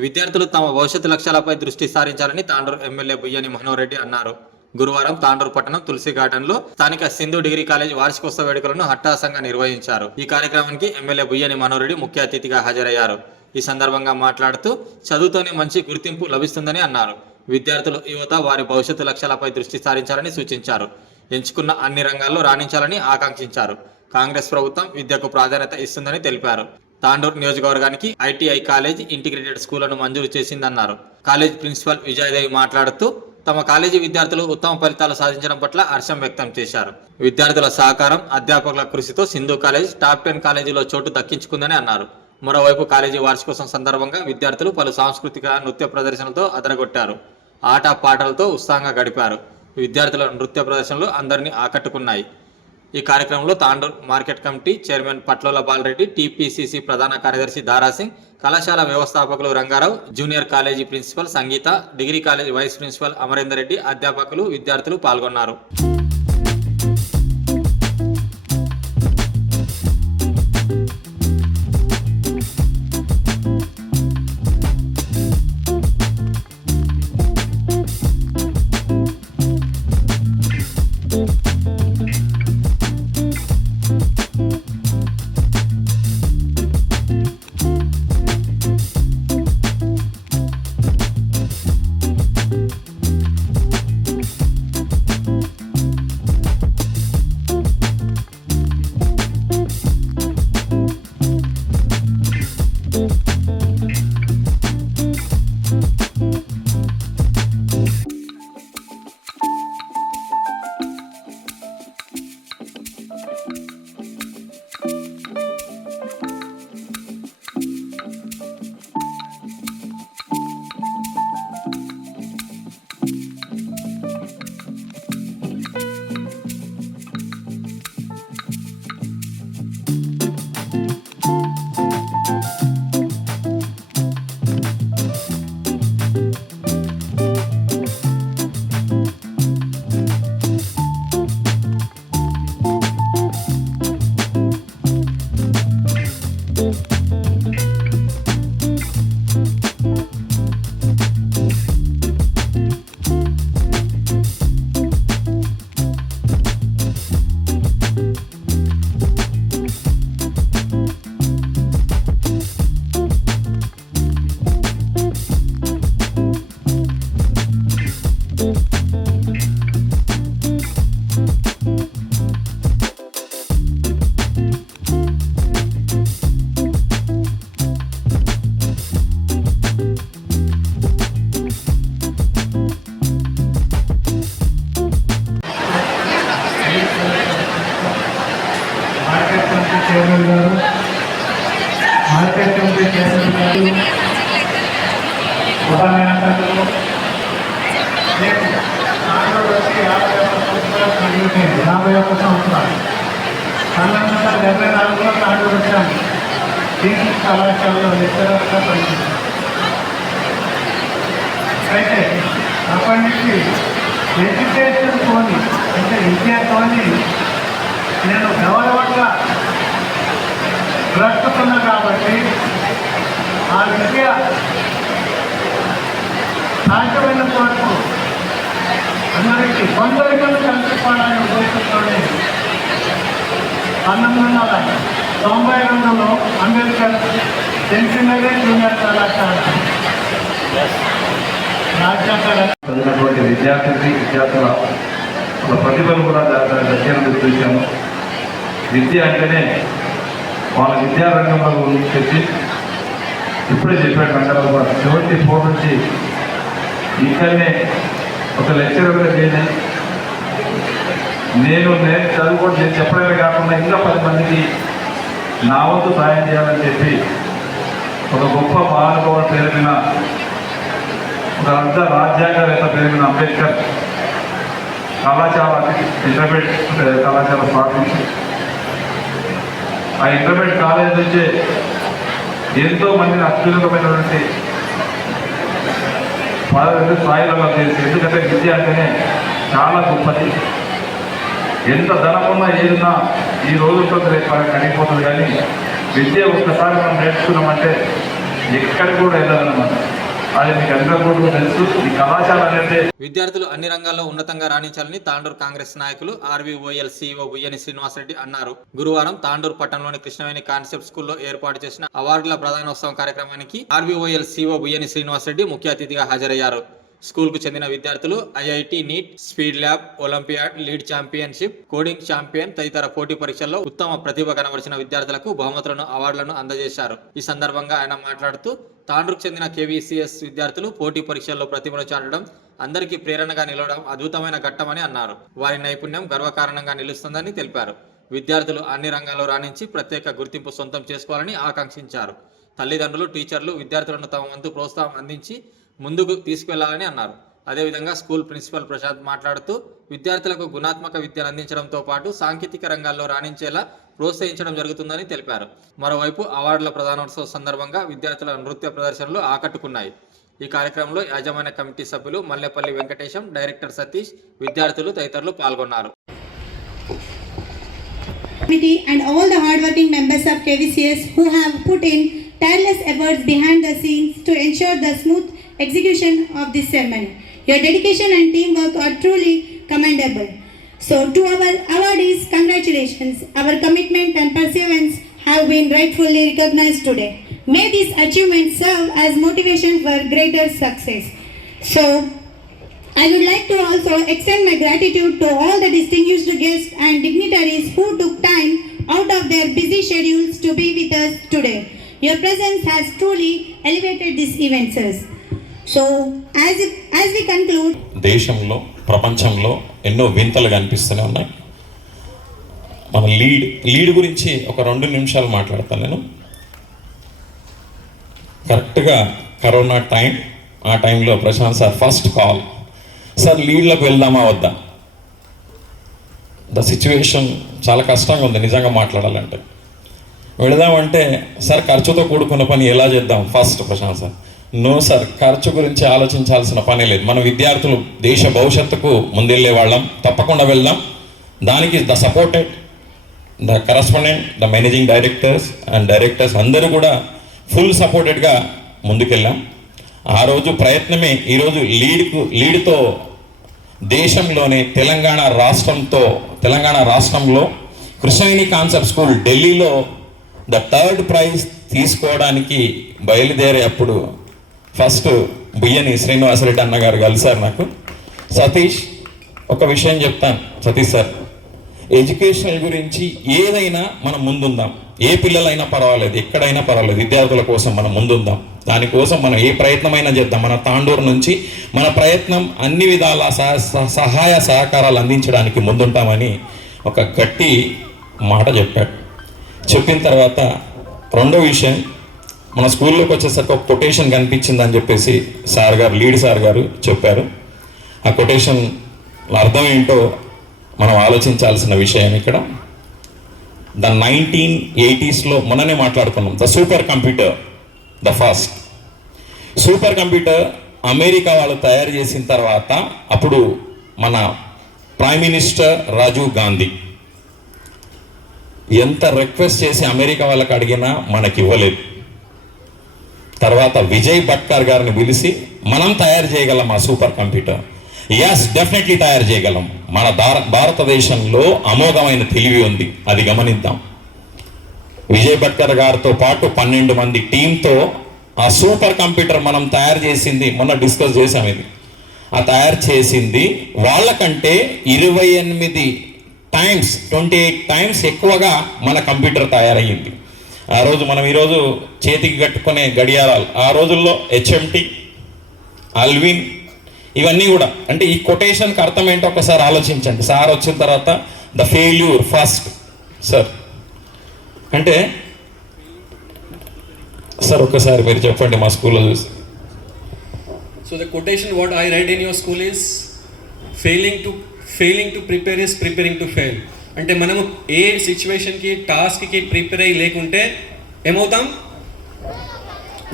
విద్యార్థులు తమ భవిష్యత్తు లక్ష్యాలపై దృష్టి సారించాలని తాండూరు ఎమ్మెల్యే బుయ్యాని మనోహర్ రెడ్డి అన్నారు. గురువారం తాండూరు పట్టణం తులసి గార్డెన్లో స్థానిక సింధు డిగ్రీ కాలేజ్ వార్షికోత్సవ వేడుకలను హఠాత్తుగా నిర్వహించారు. ఈ కార్యక్రమానికి ఎమ్మెల్యే బుయ్యాని మనోహర్ రెడ్డి ముఖ్య అతిథిగా హాజరయ్యారు. ఈ సందర్భంగా మాట్లాడుతూ చదువుతోనే మంచి గుర్తింపు లభిస్తుందని అన్నారు. విద్యార్థులు, యువత వారి భవిష్యత్తు లక్ష్యాలపై దృష్టి సారించాలని సూచించారు. ఎంచుకున్న అన్ని రంగాల్లో రాణించాలని ఆకాంక్షించారు. కాంగ్రెస్ ప్రభుత్వం విద్యకు ప్రాధాన్యత ఇస్తుందని తెలిపారు. తాండూరు నియోజకవర్గానికి ఐటీఐ కాలేజ్, ఇంటిగ్రేటెడ్ స్కూళ్లను మంజూరు చేసిందన్నారు. కాలేజ్ ప్రిన్సిపల్ విజయదేవి మాట్లాడుతూ తమ కాలేజీ విద్యార్థులు ఉత్తమ ఫలితాలు సాధించడం పట్ల హర్షం వ్యక్తం చేశారు. విద్యార్థుల సహకారం, అధ్యాపకుల కృషితో సింధు కాలేజ్ టాప్ 10 కాలేజీలో చోటు దక్కించుకుందని అన్నారు. మరోవైపు కాలేజీ వార్షికోత్సవం సందర్భంగా విద్యార్థులు పలు సాంస్కృతిక నృత్య ప్రదర్శనలతో అదరగొట్టారు. ఆట పాటలతో ఉత్సాహంగా గడిపారు. విద్యార్థుల నృత్య ప్రదర్శనలు అందరినీ ఆకట్టుకున్నాయి. ఈ కార్యక్రమంలో Tandur market committee chairman Patlola Balareddy, TPCC ప్రధాన కార్యదర్శి దారాసింగ్, కళాశాల వ్యవస్థాపకులు Rangarao, junior college principal Sangeetha, degree college vice principal Amarender Reddy, అధ్యాపకులు, విద్యార్థులు పాల్గొన్నారు. చైర్మన్ గారు, మార్కెట్ కమిటీ చైర్మన్ గారు, ఉపన్యాసకులు, రేపు నాలుగు వచ్చి 51 సంవత్సరాలు 1974లో తాండూరు వచ్చాము. డిగ్రీ కళాశాలలో లెక్చరర్గా పనిచేశాను. అయితే అప్పటి నుంచి ఎడ్యుకేషన్తోని, అంటే విద్యతోని నేను గౌరవంగా బ్రతుకుతున్నా కాబట్టి ఆ విద్య సాధ్యమైనంత వరకు అందరికీ కొందరికీ కల్పించాలనే ఉద్దేశంతోనే 1992లో అంబేద్కర్ సెంటినరీ జూనియర్ కళాశాల చదివినటువంటి విద్యార్థుల ప్రతిభను కూడా దగ్గర చూశాము. విద్య అంటేనే వాళ్ళ విద్యారంగంలో చెప్పి ఇప్పుడే చెప్పాడు రంగారావు కూడా 74 నుంచి ఇక్కడనే ఒక లెక్చరర్గా చేసి నేను చదువుకోవడం చెప్పడమే కాకుండా ఇంకా 10 మందికి నా వంతు సాయం చేయాలని చెప్పి ఒక గొప్ప మహానుభావుడు పేరు మీద, ఒక అర్ధ రాజ్యాంగవేత్త పేరు మీద అంబేద్కర్ కళాశాల ఇంటర్మీడియట్ కళాశాల స్థాపించి ఆ ఇంటర్మీడియట్ కాలేజ్ నుంచే ఎంతో మందిని అత్యున్నతమైనటువంటి స్థాయిలో చేసి, ఎందుకంటే విద్య అంటేనే చాలా గొప్పది. ఎంత ధనమున్నా ఏదున్నా ఈ రోజుతో కడిగిపోతుంది, కానీ విద్య ఒక్కసారి మనం నేర్చుకున్నామంటే ఎక్కడికి కూడా వెళ్ళాలన్నమాట. అది మీకు అందరూ కూడా తెలుసు. ఈ కళాశాల అనేది విద్యార్థులు అన్ని రంగాల్లో ఉన్నతంగా రాణించాలని తాండూరు కాంగ్రెస్ నాయకులు ఆర్వీఓఎల్ సిఇఓ బుయ్యని శ్రీనివాసరెడ్డి అన్నారు. గురువారం తాండూరు పట్టణంలోని కృష్ణవేణి కాన్సెప్ట్ స్కూల్లో ఏర్పాటు చేసిన అవార్డుల ప్రధానోత్సవం కార్యక్రమానికి ఆర్వీఓఎల్ సిఇఓ బుయ్యని శ్రీనివాసరెడ్డి ముఖ్య అతిథిగా హాజరయ్యారు. స్కూల్కు చెందిన విద్యార్థులు IIT NEET, speed lab, olympiad, lead championship, coding champion తదితర పోటీ పరీక్షల్లో ఉత్తమ ప్రతిభ కనబరిచిన విద్యార్థులకు బహుమతులను, అవార్డులను అందజేశారు. ఈ సందర్భంగా ఆయన మాట్లాడుతూ తాండూరుకు చెందిన కేవీసీఎస్ విద్యార్థులు పోటీ పరీక్షల్లో ప్రతిభను చాటడం, అందరికీ ప్రేరణగా నిలవడం అద్భుతమైన ఘట్టమని అన్నారు. వారి నైపుణ్యం గర్వకారణంగా నిలుస్తుందని తెలిపారు. విద్యార్థులు అన్ని రంగాల్లో రాణించి ప్రత్యేక గుర్తింపు సొంతం చేసుకోవాలని ఆకాంక్షించారు. తల్లిదండ్రులు, టీచర్లు విద్యార్థులను తమ వంతు ప్రోత్సాహం అందించి ముందుకు తీసుకువెళ్లాలని అన్నారు. అదేవిధంగా స్కూల్ ప్రిన్సిపల్ ప్రసాద్ మాట్లాడుతూ విద్యార్థులకు గుణాత్మక విద్యను అందించడంతో పాటు సాంకేతిక రంగాల్లో రాణించేలా ప్రోత్సహించడం జరుగుతుందని తెలిపారు. మరోవైపు అవార్డుల ప్రధానోత్సవ సందర్భంగా విద్యార్థుల నృత్య ప్రదర్శనలు ఆకట్టుకున్నాయి. ఈ కార్యక్రమంలో యాజమాన్య కమిటీ సభ్యులు మల్లెపల్లి వెంకటేశం, డైరెక్టర్ సతీష్, విద్యార్థులు తదితరులు పాల్గొన్నారు. And all the hardworking members of KVCS who have put in tireless efforts behind the scenes to ensure the smooth execution of this ceremony. Your dedication and teamwork are truly commendable. So to our awardees, congratulations. Our commitment and perseverance have been rightfully recognized today. May these achievements serve as motivation for greater success. So I would like to also extend my gratitude to all the distinguished guests and dignitaries who took time out of their busy schedules to be with us today. Your presence has truly elevated this event, sirs. So, as we conclude, దేశంలో, ప్రపంచంలో ఎన్నో వింతలు కనిపిస్తూనే ఉన్నాయి. మన lead గురించి ఒక 2 నిమిషాలు మాట్లాడతాను నేను. కరెక్ట్గా కరోనా టైం, ఆ టైంలో Prashanth sir first call, sir లీడ్లకు వెళ్దామా వద్దా? ద సిచ్యువేషన్ చాలా కష్టంగా ఉంది నిజంగా మాట్లాడాలంటే. వెళదామంటే సార్ ఖర్చుతో కూడుకున్న పని ఎలా చేద్దాం first Prashant sir. No sir, ఖర్చు గురించి ఆలోచించాల్సిన పనే లేదు. మన విద్యార్థులు దేశ భవిష్యత్తుకు ముందెళ్ళే వాళ్ళం, తప్పకుండా వెళ్దాం. దానికి the supported, the correspondent, the managing directors అందరూ కూడా ఫుల్ సపోర్టెడ్గా ముందుకెళ్ళాం. ఆ రోజు ప్రయత్నమే ఈరోజు లీడ్తో దేశంలోనే తెలంగాణ రాష్ట్రంలో కృష్ణవేణి కాన్సెప్ట్ స్కూల్ ఢిల్లీలో ద 3rd ప్రైజ్ తీసుకోవడానికి బయలుదేరే అప్పుడు ఫస్ట్ బుయ్యని శ్రీనివాసరెడ్డి అన్నగారు కలిసారు నాకు. సతీష్, ఒక విషయం చెప్తాను సతీష్ సార్, ఎడ్యుకేషనల్ గురించి ఏదైనా మనం ముందుందాం. ఏ పిల్లలైనా పర్వాలేదు, ఎక్కడైనా పర్వాలేదు, విద్యార్థుల కోసం మనం ముందుందాం. దానికోసం మనం ఏ ప్రయత్నమైనా చేద్దాం. మన తాండూరు నుంచి మన ప్రయత్నం అన్ని విధాల సహాయ సహకారాలు అందించడానికి ముందుంటామని ఒక గట్టి మాట చెప్పాడు. చెప్పిన తర్వాత రెండో విషయం, మన స్కూల్లోకి వచ్చేసరికి ఒక కొటేషన్ కనిపించిందని చెప్పేసి లీడ్ సార్ గారు చెప్పారు. ఆ కొటేషన్ అర్థం ఏంటో మనం ఆలోచించాల్సిన విషయం ఇక్కడ. ద 1980s మొన్ననే మాట్లాడుకున్నాం, the super computer, the first super computer America వాళ్ళు తయారు చేసిన తర్వాత అప్పుడు మన ప్రైమ్ మినిస్టర్ రాజీవ్ గాంధీ ఎంత రిక్వెస్ట్ చేసి అమెరికా వాళ్ళకి అడిగినా మనకి ఇవ్వలేదు. తర్వాత విజయ్ భట్కర్ గారిని పిలిచి మనం తయారు చేయగలం ఆ సూపర్ కంప్యూటర్. ఎస్, డెఫినెట్లీ తయారు చేయగలం. మన భారతదేశంలో అమోఘమైన తెలివి ఉంది, అది గమనిద్దాం. విజయ్ భట్కర్ గారితో పాటు 12 మంది టీంతో ఆ సూపర్ కంప్యూటర్ మనం తయారు చేసింది, మొన్న డిస్కస్ చేసాం ఇది, ఆ తయారు చేసింది వాళ్ళకంటే 28 టైమ్స్ ఎక్కువగా మన కంప్యూటర్ తయారయ్యింది. ఆ రోజు మనం ఈరోజు చేతికి కట్టుకునే గడియారాలు, ఆ రోజుల్లో HMT, అల్విన్, ఇవన్నీ కూడా. అంటే ఈ కొటేషన్కి అర్థం ఏంటో ఒకసారి ఆలోచించండి. సార్ వచ్చిన తర్వాత ద ఫెయిల్యూర్ ఫస్ట్ సార్, అంటే సార్ ఒక్కసారి మీరు చెప్పండి మా స్కూల్లో చూసి. So the quotation what I read in your school is failing to prepare is preparing to fail. అంటే మనము ఏ సిచ్యువేషన్కి టాస్క్కి ప్రిపేర్ అయ్యి లేకుంటే ఏమవుతాం?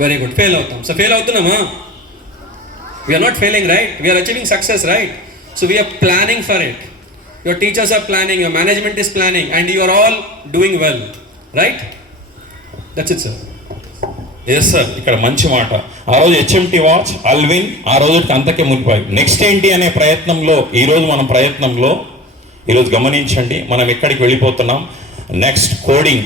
వెరీ గుడ్, ఫెయిల్ అవుతాం. సో ఫెయిల్ అవుతున్నామా? We're not failing, right? We're achieving success, right? So we're planning for it. Your teachers are planning, your management is planning, and you are all doing well, right? That's it sir. Yes sir, ఇక్కడ మంచి మాట. ఆ రోజు HMT watch Alvin ఆ రోజుకి అంతకే మునిపోయి next ఏంటి అనే ప్రయత్నంలో ఈరోజు గమనించండి మనం ఎక్కడికి వెళ్ళిపోతున్నాం. నెక్స్ట్ కోడింగ్,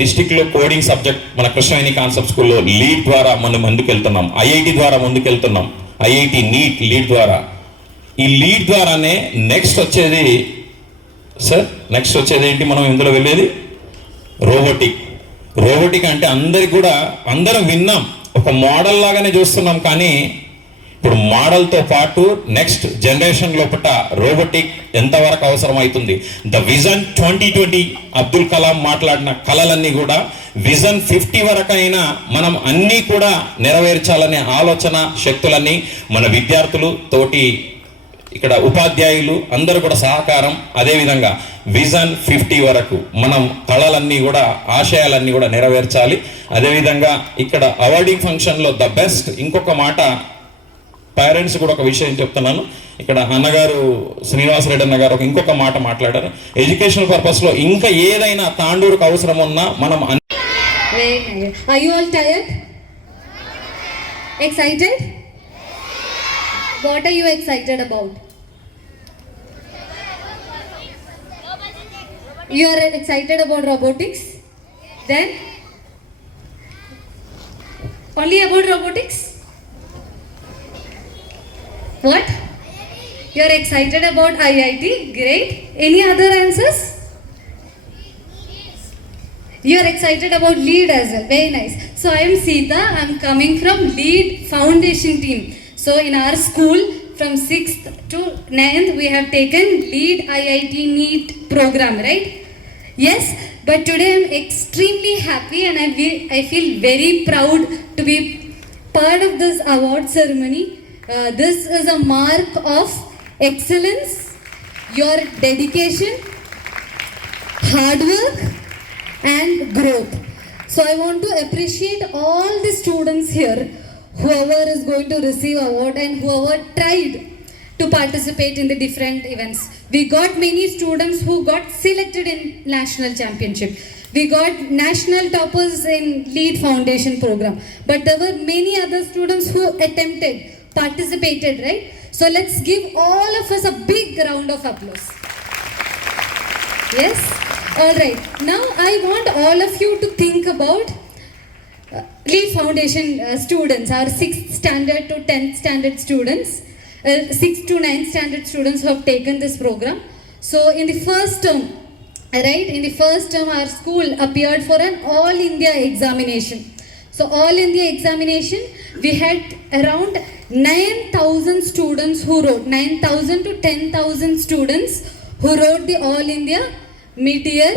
డిస్టిక్లో కోడింగ్ సబ్జెక్ట్ మన కృష్ణవేణి కాన్సెప్ట్ స్కూల్లో లీడ్ ద్వారా మనం ముందుకెళ్తున్నాం. ఐఐటి ద్వారా ముందుకెళ్తున్నాం. ఐఐటి నీట్ లీడ్ ద్వారా. ఈ లీడ్ ద్వారానే నెక్స్ట్ వచ్చేది ఏంటి? మనం ఇందులో వెళ్ళేది రోబోటిక్ అంటే అందరం విన్నాం, ఒక మోడల్ లాగానే చూస్తున్నాం. కానీ ఇప్పుడు మోడల్తో పాటు నెక్స్ట్ జనరేషన్ లోపల రోబోటిక్ ఎంతవరకు అవసరం అవుతుంది? ద విజన్ 2020 అబ్దుల్ కలాం మాట్లాడిన కళలన్నీ కూడా విజన్ 50 వరకైనా మనం అన్నీ కూడా నెరవేర్చాలనే ఆలోచన శక్తులన్నీ మన విద్యార్థులు తోటి ఇక్కడ ఉపాధ్యాయులు అందరూ కూడా సహకారం. అదేవిధంగా విజన్ 50 వరకు మనం కళలన్నీ కూడా ఆశయాలన్నీ కూడా నెరవేర్చాలి. అదేవిధంగా ఇక్కడ అవార్డింగ్ ఫంక్షన్లో ద బెస్ట్ ఇంకొక మాట, పేరెంట్స్ కూడా ఒక విషయం చెప్తున్నాను. ఇక్కడ అన్నగారు శ్రీనివాసరెడ్డి అన్నగారు ఇంకొక మాట మాట్లాడారు. ఎడ్యుకేషనల్ పర్పస్లో ఇంకా ఏదైనా తాండూరుకు అవసరం ఉన్నా మనం Are you all tired? Excited? What are you excited about? You are excited about robotics? Then? Only about robotics? What? You are excited about IIT? Great. Any other answers? You are excited about LEAD as well. Very nice. So I am Sita. I am coming from LEAD Foundation team. So in our school from 6th to 9th we have taken LEAD IIT NEET program, right? Yes, but today I am extremely happy and I feel very proud to be part of this award ceremony. This is a mark of excellence, your dedication, hard work and growth. So I want to appreciate all the students here, whoever is going to receive award and whoever tried to participate in the different events. We got many students who got selected in national championship. We got national toppers in LEAD Foundation program. But there were many other students who participated, right? So let's give all of us a big round of applause. Yes? Alright. Now I want all of you to think about LEAD Foundation students, our 6th standard to 10th standard students, 6th to 9th standard students who have taken this program. So in the first term, right, our school appeared for an all India examination. So all India examination, we had around 9,000 students who wrote, 9,000 to 10,000 students who wrote the all India mid-year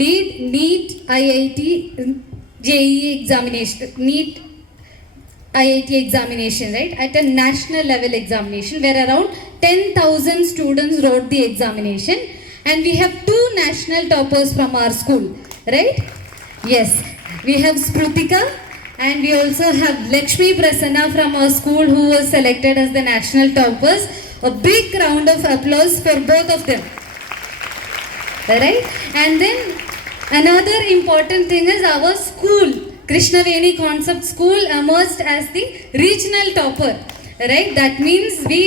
LEAD NEET IIT JEE examination, NEET IIT examination, right, at a national level examination where around 10,000 students wrote the examination, and we have 2 national toppers from our school, right? Yes, we have Sprutika and we also have Lakshmi Prasanna from our school who was selected as the national toppers. A big round of applause for both of them. Right? And then another important thing is our school, Krishnaveni Concept School, emerged as the regional topper. Right? That means we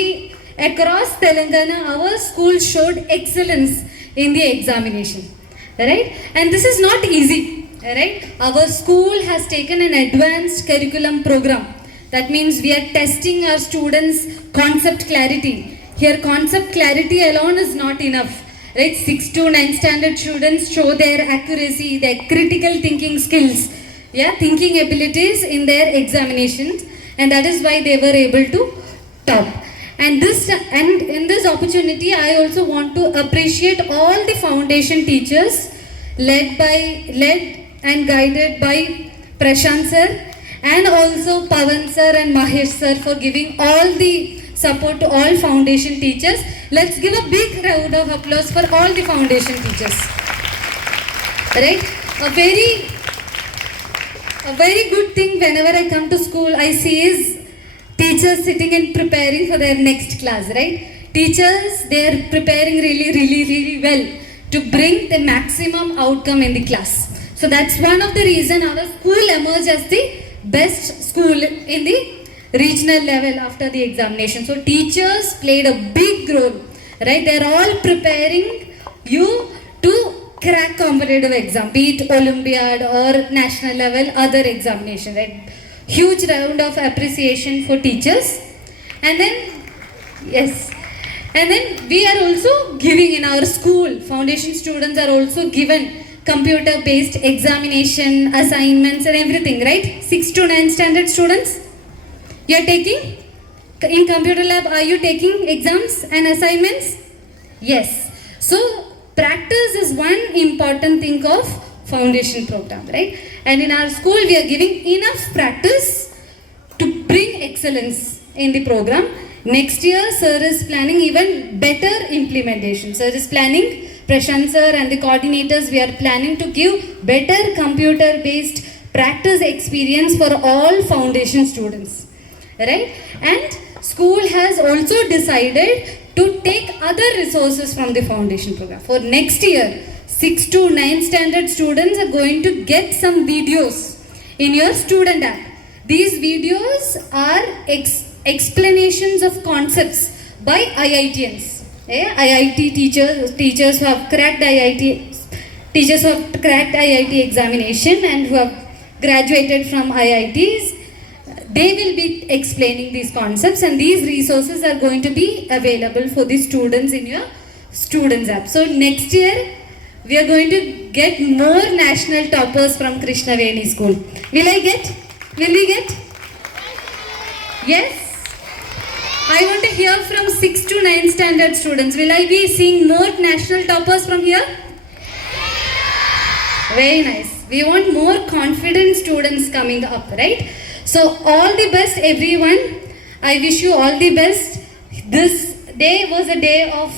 across Telangana, our school showed excellence in the examination. Right? And this is not easy. Right? Our school has taken an advanced curriculum program. That means we are testing our students' concept clarity. Here, concept clarity alone is not enough. Right? 6th to 9th standard students show their accuracy, their critical thinking skills, thinking abilities in their examinations, and that is why they were able to top. And in this opportunity, I also want to appreciate all the foundation teachers led and guided by Prashant sir, and also Pavan sir and Mahesh sir for giving all the support to all foundation teachers. Let's give a big round of applause for all the foundation teachers. Right? A very good thing whenever I come to school I see is teachers sitting and preparing for their next class, right? Teachers, they are preparing really well to bring the maximum outcome in the class. So that's one of the reason our school emerged as the best school in the regional level after the examination. So teachers played a big role, right? They're all preparing you to crack competitive exam, be it Olympiad or national level, other examination, right? Huge round of appreciation for teachers. And then, yes, and then we are also giving in our school, foundation students are also given computer based examination, assignments and everything, right? 6 to 9 standard students, you are taking in computer lab, are you taking exams and assignments? Yes. So practice is one important thing of foundation program, right? And in our school we are giving enough practice to bring excellence in the program. Next year sir is planning even better implementation. Sir is planning, Prashant sir and the coordinators, we are planning to give better computer based practice experience for all foundation students, right? And school has also decided to take other resources from the foundation program. For next year 6 to 9 standard students are going to get some videos in your student app. These videos are explanations of concepts by IITians, IIT teachers who have cracked IIT examination and who have graduated from IITs. They will be explaining these concepts and these resources are going to be available for the students in your students app. So next year we are going to get more national toppers from Krishnaveni school. Will we get? Yes? I want to hear from 6 to 9 standard students. Will I be seeing more national toppers from here? Very nice. We want more confident students coming up, right? So all the best everyone. I wish you all the best. This day was a day of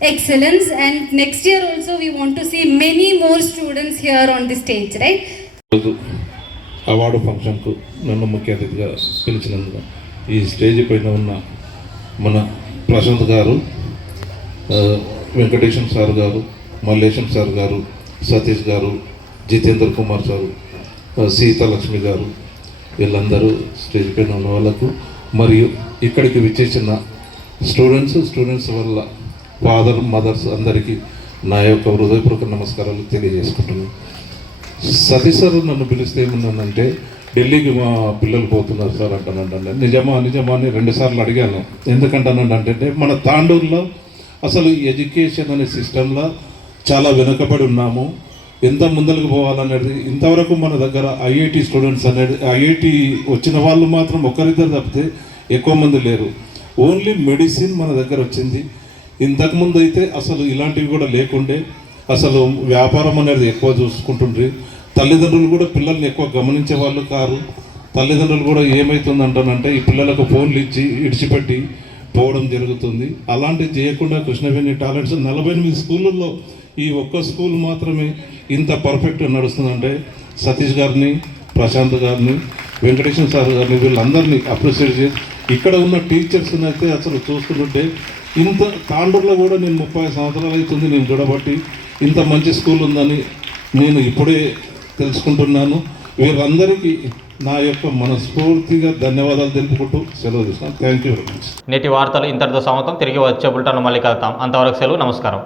excellence and next year also we want to see many more students here on the stage, right? Award ఫంక్షన్కు నన్ను ముఖ్య అతిథిగా పిలిచినందుకు ఈ stage పైన ఉన్న మన ప్రశాంత్ గారు, Venkatesham sir గారు, మల్లేశం సార్ గారు, సతీష్ గారు, జితేంద్ర కుమార్ సారు, సీతాలక్ష్మి గారు, వీళ్ళందరూ స్టేజ్ పైన ఉన్న వాళ్ళకు మరియు ఇక్కడికి విచ్చేసిన స్టూడెంట్స్ వల్ల ఫాదర్ మదర్స్ అందరికీ నా యొక్క హృదయపూర్వక నమస్కారాలు తెలియజేసుకుంటున్నాను. సతీష్ సార్ నన్ను పిలిస్తే ఏమన్నానంటే ఢిల్లీకి మా పిల్లలు పోతున్నారు సార్ అంటానంటే నిజమా అని 2 సార్లు అడిగాను. ఎందుకంటానంటే మన తాండూరులో అసలు ఎడ్యుకేషన్ అనే సిస్టంలో చాలా వెనుకబడి ఉన్నాము. ఎంత ముందరకు పోవాలనేది ఇంతవరకు మన దగ్గర ఐఐటి స్టూడెంట్స్ అనేది ఐఐటి వచ్చిన వాళ్ళు మాత్రం ఒకరిద్దరు తప్పితే ఎక్కువ మంది లేరు. ఓన్లీ మెడిసిన్ మన దగ్గర వచ్చింది. ఇంతకుముందు అయితే అసలు ఇలాంటివి కూడా లేకుండే. అసలు వ్యాపారం అనేది ఎక్కువ చూసుకుంటుండ్రి. తల్లిదండ్రులు కూడా పిల్లల్ని ఎక్కువ గమనించే వాళ్ళు కారు. తల్లిదండ్రులు కూడా ఏమవుతుందంటానంటే ఈ పిల్లలకు ఫోన్లు ఇచ్చి ఇడిచిపెట్టి పోవడం జరుగుతుంది. అలాంటివి చేయకుండా కృష్ణవేణి టాలెంట్స్ 48 స్కూళ్ళల్లో ఈ ఒక్క స్కూల్ మాత్రమే ఇంత పర్ఫెక్ట్ నడుస్తుందంటే సతీష్ గారిని, ప్రశాంత్ గారిని, వెంకటేశ్వర సార్ గారిని వీళ్ళందరినీ అప్రిషియేట్ చేసి ఇక్కడ ఉన్న టీచర్స్ని అయితే అసలు చూస్తుంటే ఇంత తాండూరులో కూడా నేను 30 సంవత్సరాలు అవుతుంది నేను చూడబట్టి ఇంత మంచి స్కూల్ ఉందని నేను ఇప్పుడే తెలుసుకుంటున్నాను. వీరందరికీ నా యొక్క మనస్ఫూర్తిగా ధన్యవాదాలు తెలుపుకుంటూ సెలవు తీసుకున్నాను. Thank you very much. నేటి వార్తలు ఇంతటితో సమాప్తం. తిరిగి వచ్చే బులెటిన్లో మళ్ళీ కలుద్దాం. అంతవరకు సెలవు. నమస్కారం.